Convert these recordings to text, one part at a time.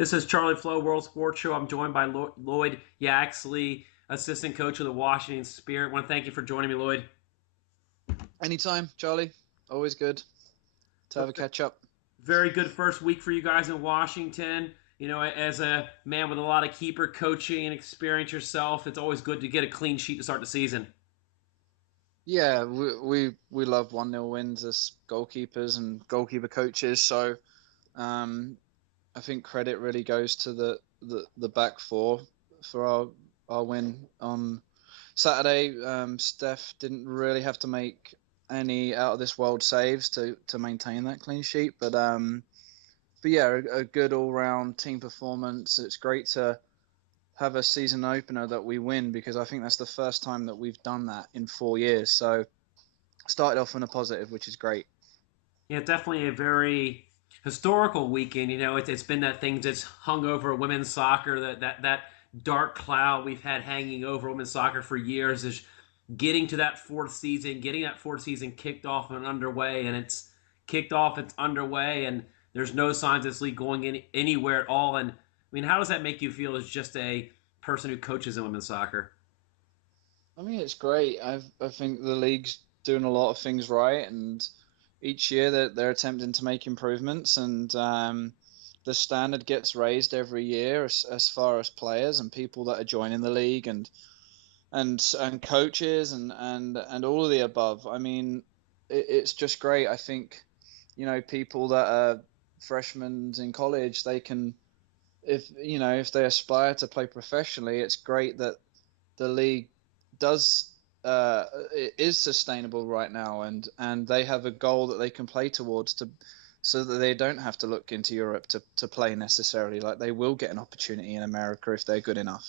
This is Charlie Flowe, World Sports Show. I'm joined by Lloyd Yaxley, assistant coach of the Washington Spirit. I want to thank you for joining me, Lloyd. Anytime, Charlie. Always good to have a catch up. Very good first week for you guys in Washington. You know, as a man with a lot of keeper coaching and experience yourself, it's always good to get a clean sheet to start the season. Yeah, we love 1-0 wins as goalkeepers and goalkeeper coaches. So I think credit really goes to the back four for our win on Saturday. Steph didn't really have to make any out of this world saves to maintain that clean sheet, but yeah, a good all round team performance. It's great to have a season opener that we win because I think that's the first time that we've done that in 4 years. So started off on a positive, which is great. Yeah, definitely a very historical weekend. You know, it's been that thing that's hung over women's soccer, that dark cloud we've had hanging over women's soccer for years is getting that fourth season kicked off and underway, and it's kicked off, it's underway, and there's no signs of this league going anywhere at all. And I mean, how does that make you feel as just a person who coaches in women's soccer? I mean, it's great. I think the league's doing a lot of things right, and each year they're attempting to make improvements, and the standard gets raised every year as far as players and people that are joining the league and coaches and all of the above. I mean, it's just great. I think people that are freshmen in college, they can, if they aspire to play professionally, it's great that the league does is sustainable right now, and they have a goal that they can play towards to so that they don't have to look into Europe to play necessarily. Like they will get an opportunity in America if they're good enough.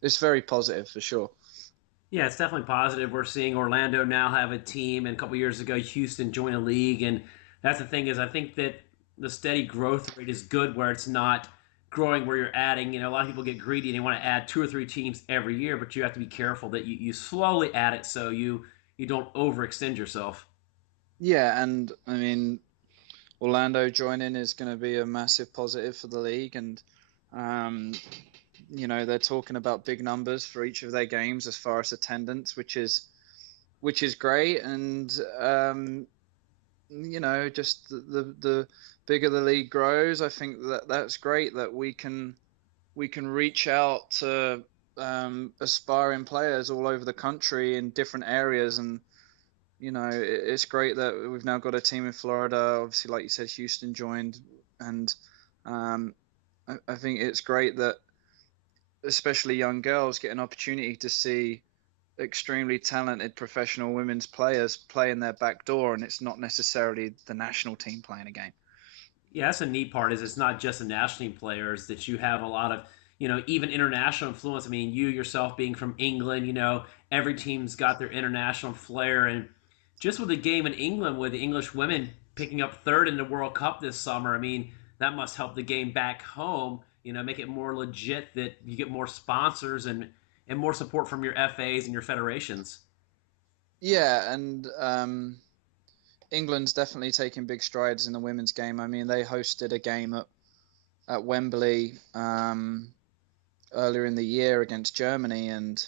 It's very positive for sure. Yeah, it's definitely positive. We're seeing Orlando now have a team, and a couple years ago, Houston joined a league, and that's the thing is, I think that the steady growth rate is good, where it's not growing where you're adding. You know, a lot of people get greedy and they want to add two or three teams every year, but you have to be careful that you slowly add it so you don't overextend yourself. Yeah, and I mean Orlando joining is going to be a massive positive for the league, and um, they're talking about big numbers for each of their games as far as attendance, which is great, and just the bigger the league grows, I think that's great that we can reach out to aspiring players all over the country in different areas, and it's great that we've now got a team in Florida. Obviously, like you said, Houston joined, and um, I think it's great that especially young girls get an opportunity to see extremely talented professional women's players play in their back door, and it's not necessarily the national team playing a game. Yeah, that's the neat part is it's not just the national team players that you have a lot of, even international influence. I mean, you yourself being from England, every team's got their international flair. And just with the game in England, with the English women picking up third in the World Cup this summer, I mean, that must help the game back home, make it more legit that you get more sponsors and more support from your FAs and your federations. Yeah, and England's definitely taking big strides in the women's game. I mean, they hosted a game at Wembley earlier in the year against Germany, and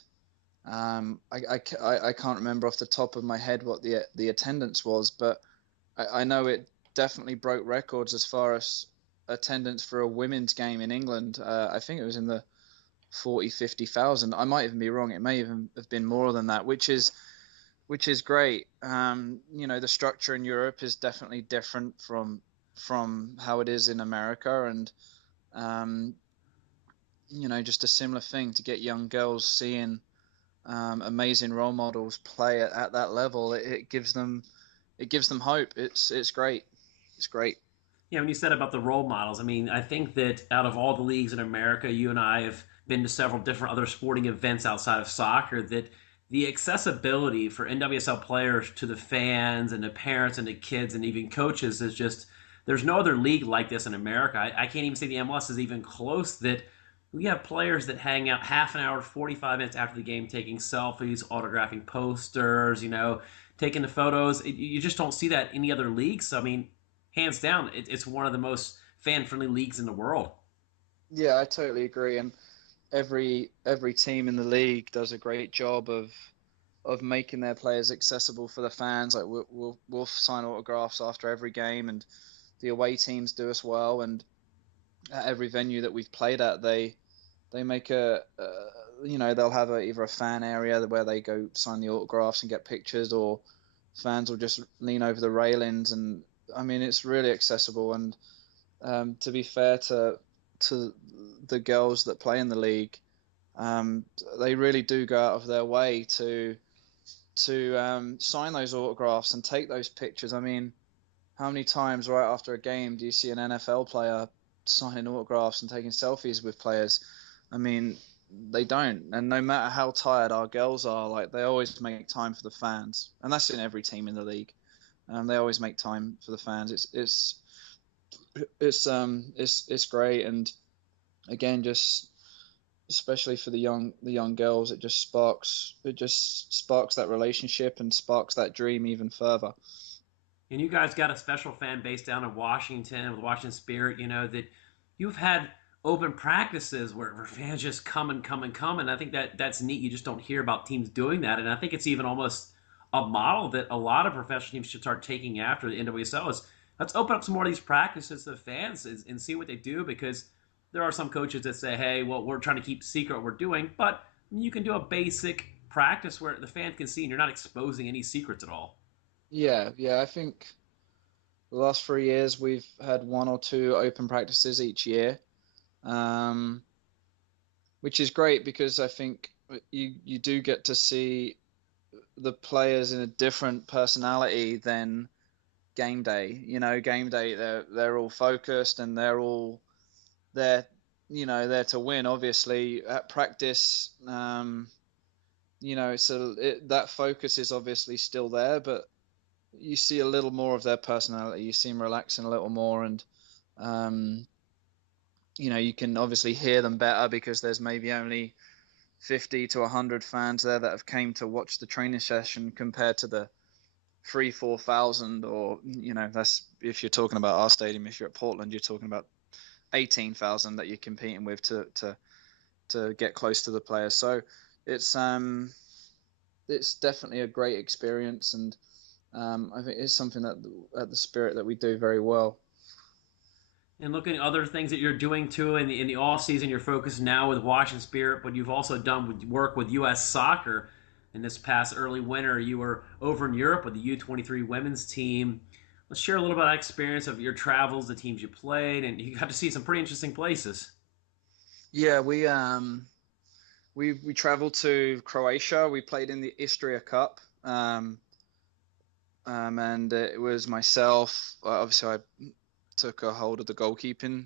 I can't remember off the top of my head what the attendance was, but I know it definitely broke records as far as attendance for a women's game in England. I think it was in the 40, 50,000. I might even be wrong. It may even have been more than that, which is great. The structure in Europe is definitely different from how it is in America, and um, just a similar thing to get young girls seeing amazing role models play at that level. It gives them hope. It's great. It's great. Yeah, when you said about the role models, I mean, I think that out of all the leagues in America, you and I have been to several different other sporting events outside of soccer, that the accessibility for NWSL players to the fans and the parents and the kids and even coaches is just, there's no other league like this in America. I can't even say the MLS is even close, that we have players that hang out half an hour, 45 minutes after the game taking selfies, autographing posters, taking the photos. You just don't see that in any other league. So, I mean, hands down, it's one of the most fan friendly leagues in the world. Yeah, I totally agree. And every team in the league does a great job of making their players accessible for the fans. Like we'll sign autographs after every game, and the away teams do as well. And at every venue that we've played at, they make they'll have either a fan area where they go sign the autographs and get pictures, or fans will just lean over the railings. And I mean, it's really accessible. And to be fair to the girls that play in the league, um, they really do go out of their way to sign those autographs and take those pictures. I mean, how many times right after a game do you see an NFL player signing autographs and taking selfies with players? I mean, they don't. And no matter how tired our girls are, like they always make time for the fans, and that's in every team in the league. They always make time for the fans. It's great, and again, just especially for the young girls, it just sparks that relationship and sparks that dream even further. And you guys got a special fan base down in Washington with Washington Spirit. You know that you've had open practices where fans just come and come and come, and I think that's neat. You just don't hear about teams doing that, and I think it's even almost a model that a lot of professional teams should start taking after the NWSL. Is let's open up some more of these practices to the fans and see what they do, because there are some coaches that say, hey, well, we're trying to keep secret what we're doing, but you can do a basic practice where the fans can see and you're not exposing any secrets at all. Yeah, yeah. I think the last 3 years we've had one or two open practices each year, um, which is great because I think you do get to see the players in a different personality than game day. Game day they're all focused and they're all there, there to win. Obviously, at practice, that focus is obviously still there, but you see a little more of their personality. You see them relaxing a little more, and um, you can obviously hear them better because there's maybe only 50 to 100 fans there that have came to watch the training session compared to the 3-4 thousand, or that's if you're talking about our stadium. If you're at Portland, you're talking about 18,000 that you're competing with to get close to the players. So it's it's definitely a great experience, and I think it's something that at the Spirit that we do very well. And looking at other things that you're doing too in the off season, you're focused now with Washington Spirit, but you've also done work with U.S. Soccer. In this past early winter, you were over in Europe with the U23 women's team. Let's share a little bit of experience of your travels, the teams you played, and you got to see some pretty interesting places. Yeah, we traveled to Croatia. We played in the Istria Cup, and it was myself. Obviously, I took a hold of the goalkeeping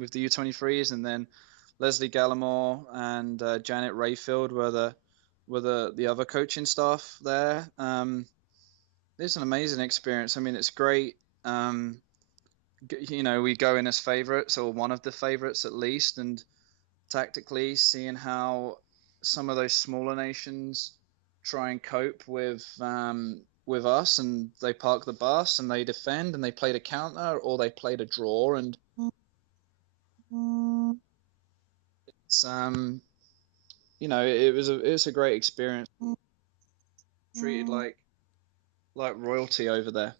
with the U23s, and then Leslie Gallimore and Janet Rayfield were the other coaching staff there. It's an amazing experience. I mean, it's great. We go in as favourites, or one of the favourites at least, and tactically seeing how some of those smaller nations try and cope with us, and they park the bus and they defend and they played a counter or they played a draw, and it's it was a great experience. Treated like royalty over there.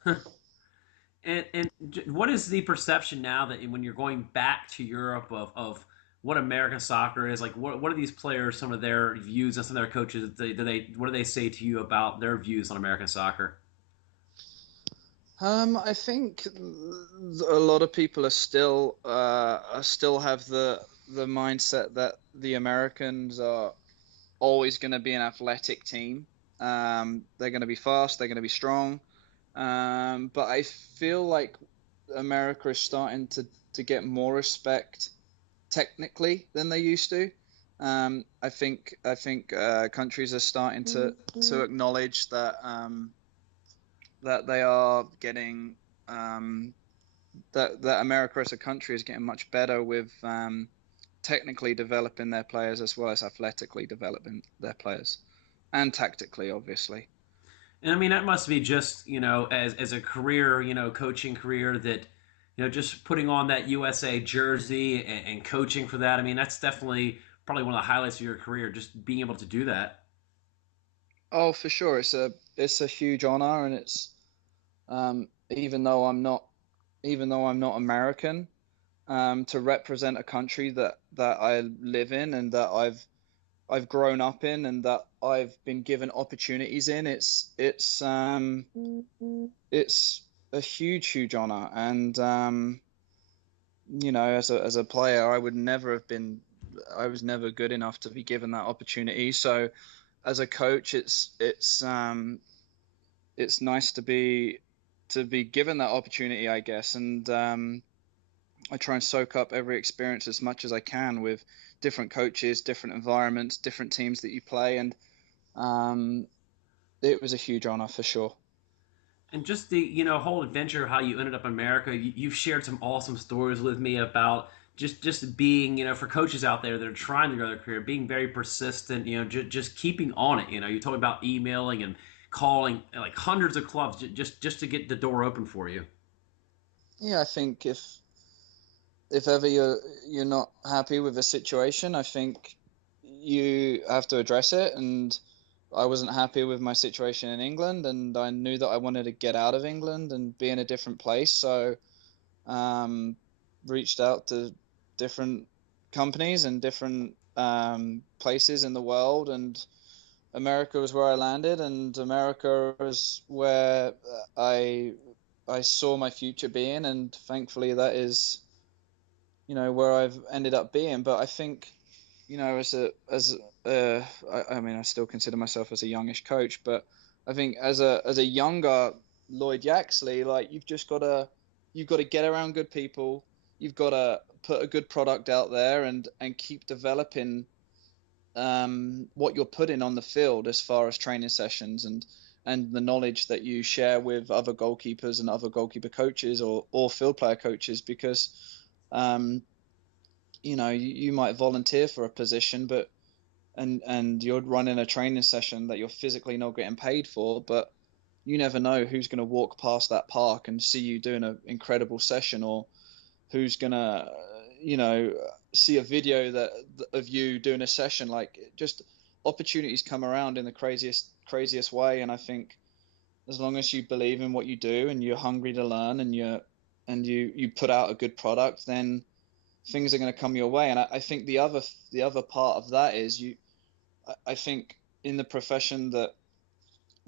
And what is the perception now that when you're going back to Europe of what American soccer is like? What are these players? Some of their views and some of their coaches. What do they say to you about their views on American soccer? I think a lot of people are still have the mindset that the Americans are always going to be an athletic team. They're going to be fast. They're going to be strong. But I feel like America is starting to get more respect technically than they used to. I think countries are starting to acknowledge that they are getting that America as a country is getting much better with technically developing their players as well as athletically developing their players and tactically, obviously. And I mean, that must be just as a career, coaching career that just putting on that USA jersey and coaching for that. I mean, that's definitely probably one of the highlights of your career, just being able to do that. Oh, for sure, it's a huge honor, and it's even though I'm not American, to represent a country that I live in and that I've grown up in and that I've been given opportunities in. It's a huge honor, and as a player, I was never good enough to be given that opportunity. So as a coach, it's nice to be given that opportunity, I guess, and I try and soak up every experience as much as I can with different coaches, different environments, different teams that you play, and um, it was a huge honor for sure. And just the whole adventure, how you ended up in America. You've shared some awesome stories with me about just being, for coaches out there that are trying to grow their career, being very persistent. Just keeping on it. You told me about emailing and calling like hundreds of clubs just to get the door open for you. Yeah, I think if ever you're not happy with a situation, I think you have to address it. And I wasn't happy with my situation in England, and I knew that I wanted to get out of England and be in a different place. So um, reached out to different companies and different places in the world, and America was where I landed, and America is where I saw my future being, and thankfully that is where I've ended up being. But I think I mean, I still consider myself as a youngish coach, but I think as a younger Lloyd Yaxley, like you've got to get around good people. You've got to put a good product out there and keep developing what you're putting on the field as far as training sessions and the knowledge that you share with other goalkeepers and other goalkeeper coaches or field player coaches, because um, you might volunteer for a position, but and you're running a training session that you're physically not getting paid for, but you never know who's going to walk past that park and see you doing an incredible session, or who's going to you know see a video that of you doing a session. Like, just opportunities come around in the craziest way, and I think as long as you believe in what you do and you're hungry to learn and you put out a good product, then things are going to come your way. And I think the other part of that is I think in the profession that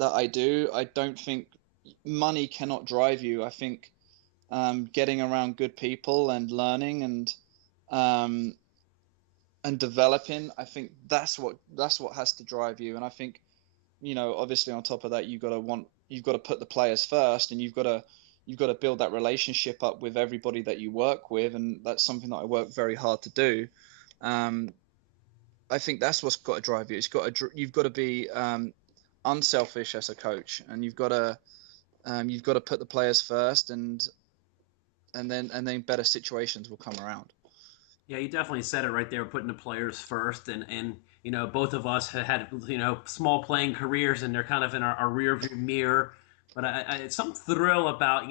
I do, I don't think money cannot drive you. I think getting around good people and learning um, and developing, I think that's what has to drive you. And I think obviously on top of that, you've got to put the players first, and you've got to build that relationship up with everybody that you work with, and that's something that I work very hard to do. Um, I think that's what's got to drive you. You've got to be unselfish as a coach, and you've got to put the players first, and then better situations will come around. Yeah, you definitely said it right there, putting the players first, and both of us had small playing careers, and they're kind of in our rear view mirror. But it's some thrill about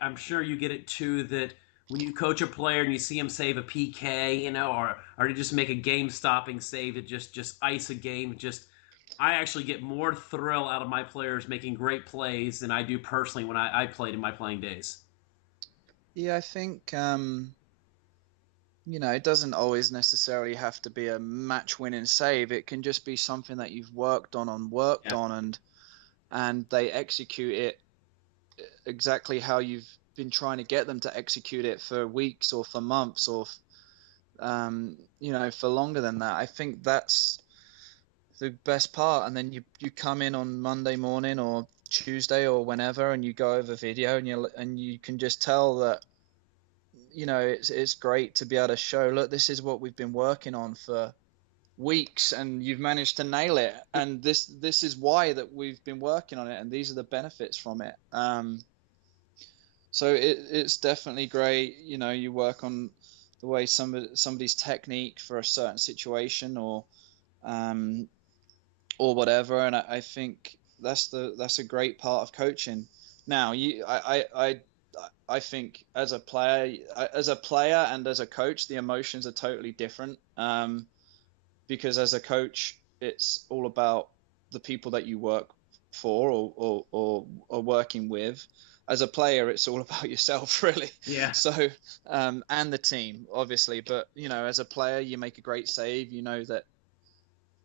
I'm sure you get it too, that when you coach a player and you see him save a PK, or to just make a game stopping save to just ice a game. Just I actually get more thrill out of my players making great plays than I do personally when I played in my playing days. Yeah, I think it doesn't always necessarily have to be a match-winning save. It can just be something that you've worked Yeah. on, and they execute it exactly how you've been trying to get them to execute it for weeks or for months or for longer than that. I think that's the best part. And then you come in on Monday morning or Tuesday or whenever, and you go over video, and you can just tell that it's great to be able to show, look, this is what we've been working on for weeks, and you've managed to nail it, and this is why that we've been working on it, and these are the benefits from it. So it's definitely great. You work on the way somebody's technique for a certain situation, um, or whatever, and I think that's a great part of coaching. Now, I think as a player and as a coach, the emotions are totally different. Because as a coach, it's all about the people that you work for or working with. As a player, it's all about yourself, really. Yeah. So, and the team, obviously. But as a player, you make a great save.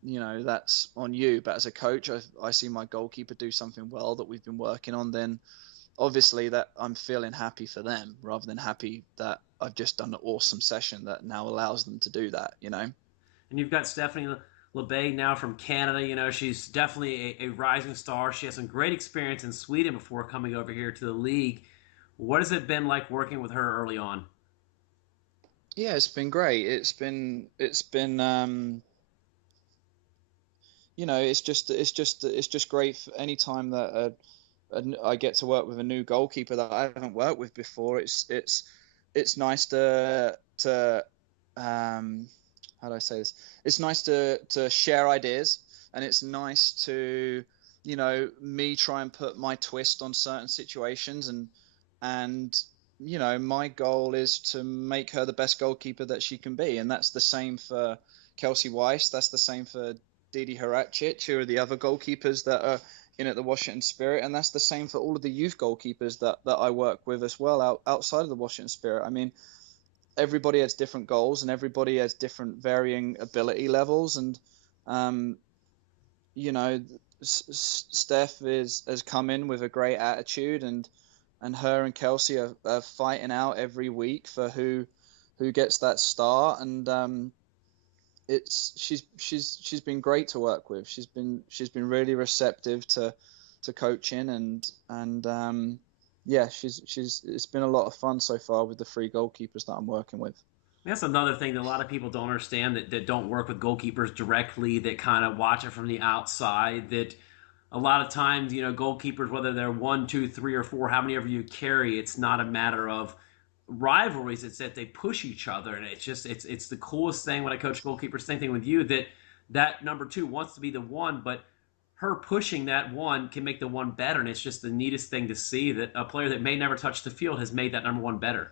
That's on you. But as a coach, I see my goalkeeper do something well that we've been working on. Then obviously that I'm feeling happy for them rather than happy that I've just done an awesome session that now allows them to do that. And you've got Stephanie Labbaye now from Canada. She's definitely a rising star. She has some great experience in Sweden before coming over here to the league. What has it been like working with her early on? Yeah, it's been great. It's been it's just great for any time that I get to work with a new goalkeeper that I haven't worked with before. It's nice to how do I say this? It's nice to share ideas, and it's nice to me try and put my twist on certain situations, and my goal is to make her the best goalkeeper that she can be, and that's the same for Kelsey Wys. That's the same for Didi Haracic, who are the other goalkeepers that are in at the Washington Spirit, and that's the same for all of the youth goalkeepers that I work with as well outside of the Washington Spirit. I mean, everybody has different goals and everybody has different varying ability levels, and um, you know, Steph has come in with a great attitude, and her and Kelsey are fighting out every week for who gets that start, and she's been great to work with. She's been really receptive to coaching, and yeah, she's it's been a lot of fun so far with the three goalkeepers that I'm working with. That's another thing that a lot of people don't understand that don't work with goalkeepers directly, that kind of watch it from the outside. That a lot of times, goalkeepers, whether they're one, two, three, or four, how many ever you carry, it's not a matter of rivalries. It's that they push each other, and it's the coolest thing when I coach goalkeepers. Same thing with you, that number two wants to be the one, but her pushing that one can make the one better, and it's just the neatest thing to see that a player that may never touch the field has made that number one better.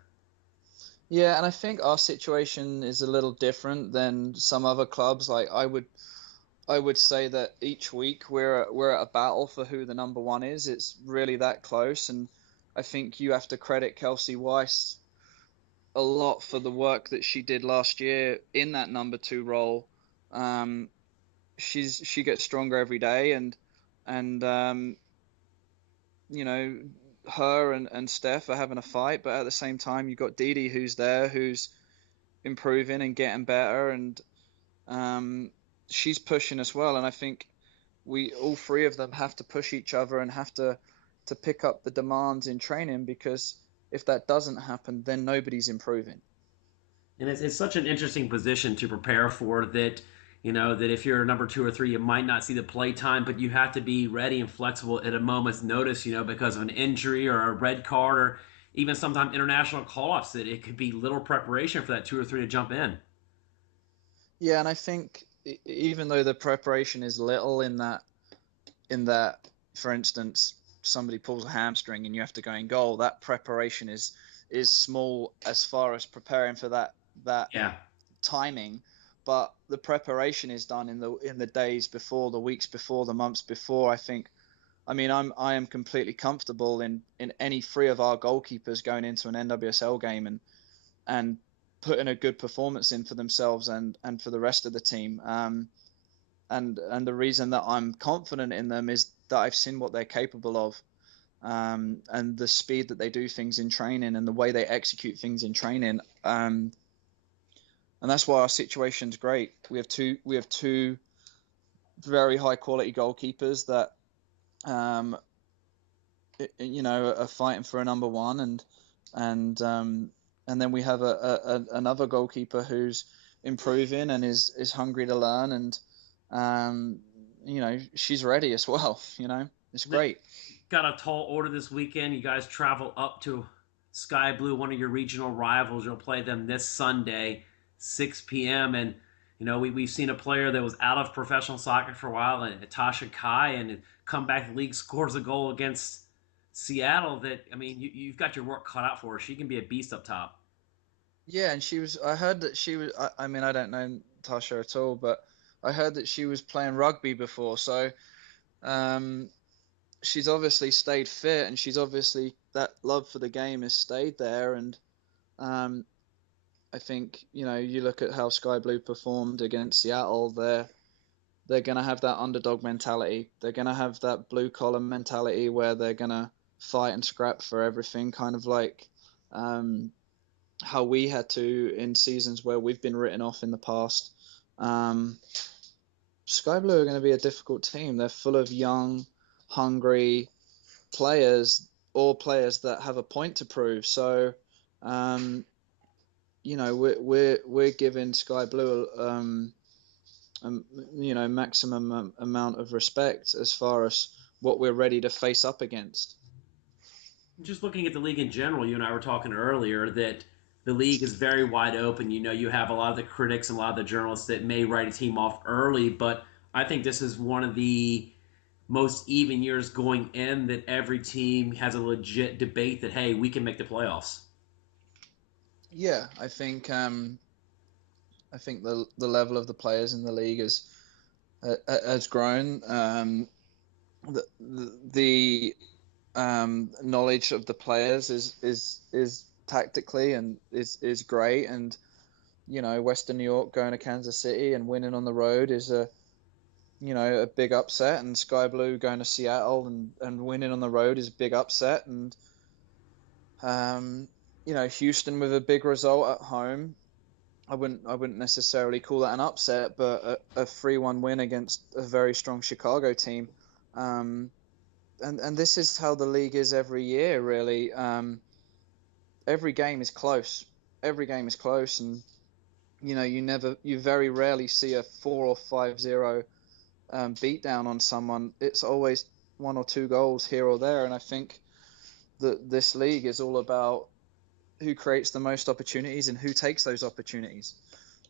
Yeah, and I think our situation is a little different than some other clubs. Like I would say that each week we're at a battle for who the number one is. It's really that close, and I think you have to credit Kelsey Wys a lot for the work that she did last year in that number two role. Um, she gets stronger every day, and you know her and Steph are having a fight, but at the same time you got Didi who's there, who's improving and getting better, and um, she's pushing as well. And I think we all three of them have to push each other and have to pick up the demands in training, because if that doesn't happen, then nobody's improving. And it's such an interesting position to prepare for that, that if you're number two or three, you might not see the play time, but you have to be ready and flexible at a moment's notice, because of an injury or a red card or even sometimes international call-offs, that it could be little preparation for that two or three to jump in. Yeah, and I think even though the preparation is little in that, for instance, somebody pulls a hamstring and you have to go in goal, that preparation is small as far as preparing for that Yeah. timing. But the preparation is done in the days before, the weeks before, the months before. I am completely comfortable in any three of our goalkeepers going into an NWSL game and putting a good performance in for themselves and for the rest of the team. And the reason that I'm confident in them is that I've seen what they're capable of, and the speed that they do things in training and the way they execute things in training. And that's why our situation's great. We have two very high quality goalkeepers that um, are fighting for a number one, and then we have another goalkeeper who's improving and is hungry to learn, and she's ready as well. It's great. Got a tall order this weekend. You guys travel up to Sky Blue, one of your regional rivals. You'll play them this Sunday, 6 p.m. And we've seen a player that was out of professional soccer for a while, and Natasha Kai, and come back to the league, scores a goal against Seattle, that I mean, you've got your work cut out for her. She can be a beast up top. Yeah, and she was. I heard that she was. I mean, I don't know Tasha at all, but I heard that she was playing rugby before. So um, she's obviously stayed fit, and she's obviously that love for the game has stayed there. And um, I think you look at how Sky Blue performed against Seattle. They're gonna have that underdog mentality. They're gonna have that blue collar mentality where they're gonna fight and scrap for everything, kind of like um, how we had to in seasons where we've been written off in the past. Um, Sky Blue are going to be a difficult team. They're full of young, hungry players, all players that have a point to prove. So, um, we're giving Sky Blue maximum amount of respect as far as what we're ready to face up against. Just looking at the league in general, you and I were talking earlier that the league is very wide open. You have a lot of the critics and a lot of the journalists that may write a team off early, but I think this is one of the most even years going in that every team has a legit debate that, hey, we can make the playoffs. Yeah, I think the level of the players in the league has grown. The knowledge of the players is tactically and is great. And Western New York going to Kansas City and winning on the road is a big upset. And Sky Blue going to Seattle and winning on the road is a big upset. And um, Houston with a big result at home. I wouldn't necessarily call that an upset, but a 3-1 win against a very strong Chicago team. Um, and this is how the league is every year, really. Every game is close. Every game is close, and you very rarely see a 4 or 5-0 beat down on someone. It's always one or two goals here or there, and I think that this league is all about who creates the most opportunities and who takes those opportunities.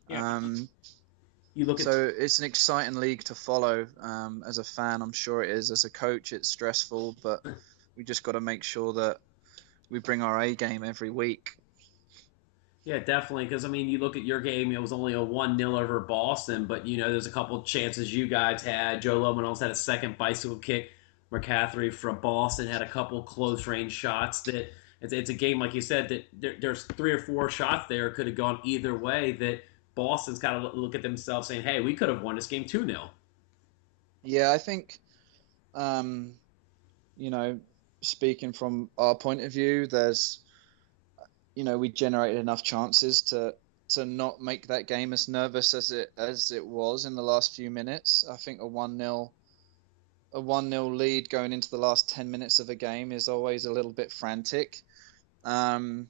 Yeah. Um, You look at so it's an exciting league to follow. As a fan, I'm sure it is. As a coach, it's stressful, but we just got to make sure that we bring our A game every week. Yeah, definitely. Because I mean, you look at your game; it was only a 1-0 over Boston, but there's a couple of chances you guys had. Joe Loman almost had a second bicycle kick. McCaffrey from Boston had a couple close range shots. That it's a game like you said that there's 3 or 4 shots there could have gone either way. That Boston's got to look at themselves saying, "Hey, we could have won this game 2-0." Yeah, I think, um, you know, speaking from our point of view, we generated enough chances to not make that game as nervous as it was in the last few minutes. I think a 1-0 lead going into the last 10 minutes of a game is always a little bit frantic. Um,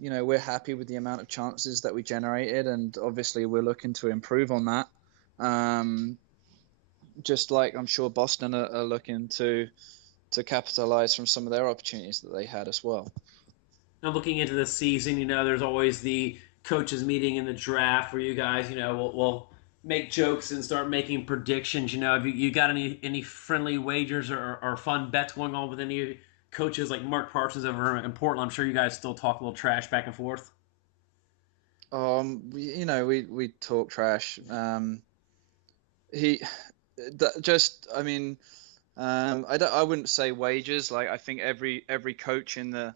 we're happy with the amount of chances that we generated, and obviously we're looking to improve on that. Um, just like I'm sure Boston are looking to capitalize from some of their opportunities that they had as well. Now, looking into the season, there's always the coaches meeting in the draft where you guys, will make jokes and start making predictions. Have you got any friendly wagers or fun bets going on with any coaches like Mark Parsons over in Portland? I'm sure you guys still talk a little trash back and forth. We talk trash. He just, I mean, I wouldn't say wages. Like I think every coach in the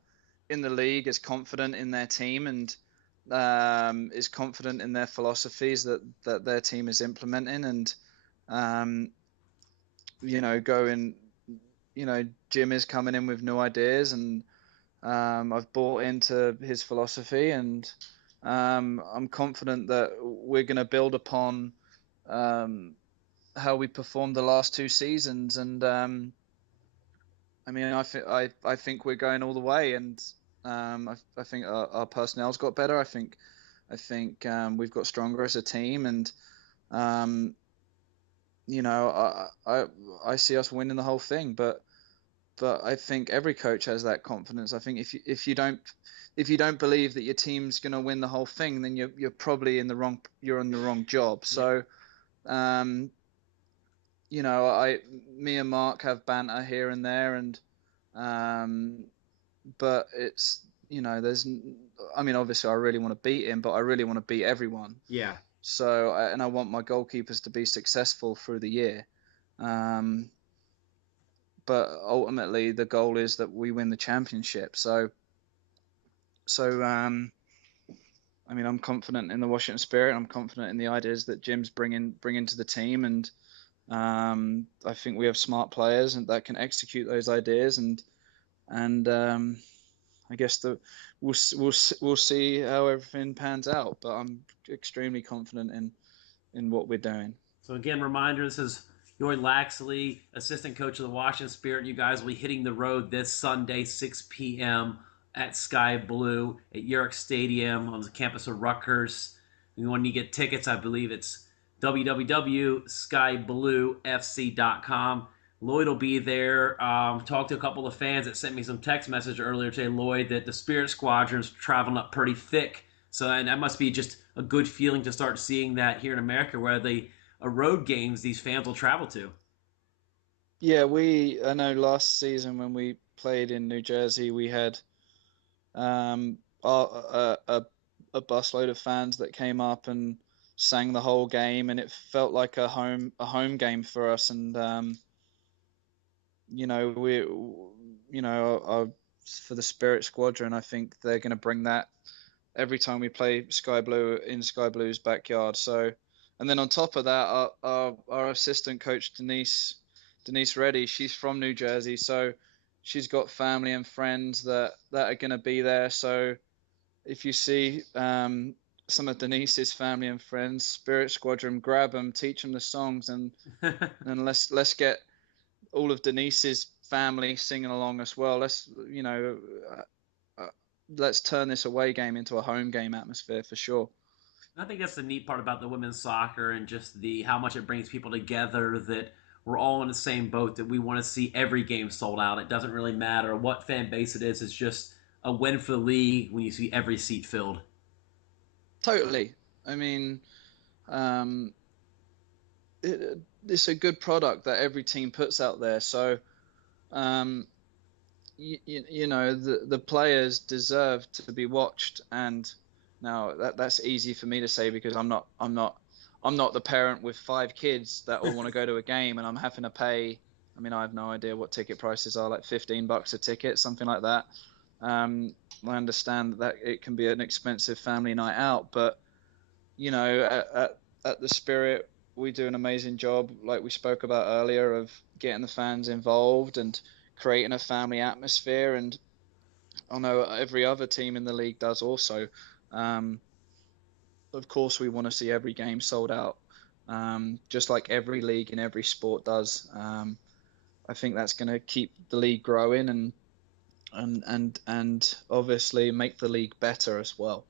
league is confident in their team and is confident in their philosophies that their team is implementing and um, going. Jim is coming in with new ideas and I've bought into his philosophy and I'm confident that we're going to build upon um, how we performed the last 2 seasons and I mean, I think we're going all the way, and I think our personnel's got better. I think we've got stronger as a team, and um, I see us winning the whole thing. But I think every coach has that confidence. I think if you don't believe that your team's going to win the whole thing, then you're probably you're in the wrong job. Yeah. So um, me and Mark have banter here and there, and Um, but it's, I mean, obviously I really want to beat him, but I really want to beat everyone. Yeah. So, and I want my goalkeepers to be successful through the year. Um, but ultimately, the goal is that we win the championship. So, I mean, I'm confident in the Washington Spirit. I'm confident in the ideas that Jim's bringing to the team, and I think we have smart players and that can execute those ideas. And I guess we'll see how everything pans out. But I'm extremely confident in what we're doing. So again, reminder: this is Lloyd Yaxley, assistant coach of the Washington Spirit. You guys will be hitting the road this Sunday, 6 p.m. at Sky Blue at York Stadium on the campus of Rutgers. And when you get tickets, I believe it's www.skybluefc.com. Lloyd will be there. Talked to a couple of fans that sent me some text message earlier today, Lloyd, that the Spirit Squadron's traveling up pretty thick. So and that must be just a good feeling to start seeing that here in America, where they road games these fans will travel to. Yeah, I know last season when we played in New Jersey, we had um, a busload of fans that came up and sang the whole game, and it felt like a home game for us. And we for the Spirit Squadron, I think they're going to bring that every time we play Sky Blue in Sky Blue's backyard. So, and then on top of that, our assistant coach Denise Reddy, she's from New Jersey, so she's got family and friends that are going to be there. So if you see some of Denise's family and friends, Spirit Squadron, grab them, teach them the songs, and let's get all of Denise's family singing along as well. Uh, let's turn this away game into a home game atmosphere for sure. I think that's the neat part about the women's soccer and just the how much it brings people together, that we're all in the same boat, that we want to see every game sold out. It doesn't really matter what fan base it is. It's just a win for the league when you see every seat filled. Totally. I mean, um, it's a good product that every team puts out there. So, um, the players deserve to be watched. And now that's easy for me to say because I'm not the parent with 5 kids that all want to go to a game, and I'm having to pay. I mean, I have no idea what ticket prices are, like $15 a ticket, something like that. I understand that it can be an expensive family night out, but at the Spirit, we do an amazing job, like we spoke about earlier, of getting the fans involved and creating a family atmosphere. And I know every other team in the league does also. Um, of course, we want to see every game sold out, just like every league in every sport does. I think that's going to keep the league growing and obviously make the league better as well.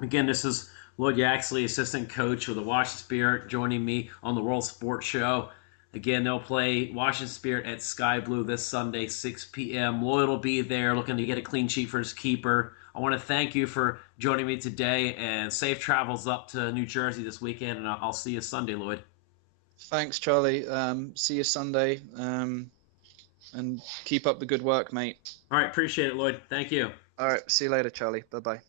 Again, this is Lloyd Yaxley, assistant coach with the Washington Spirit, joining me on the World Sports Show. Again, they'll play Washington Spirit at Sky Blue this Sunday, 6 p.m. Lloyd will be there looking to get a clean sheet for his keeper. I want to thank you for joining me today, and safe travels up to New Jersey this weekend, and I'll see you Sunday, Lloyd. Thanks, Charlie. See you Sunday. And keep up the good work, mate. All right, appreciate it, Lloyd. Thank you. All right, see you later, Charlie. Bye bye.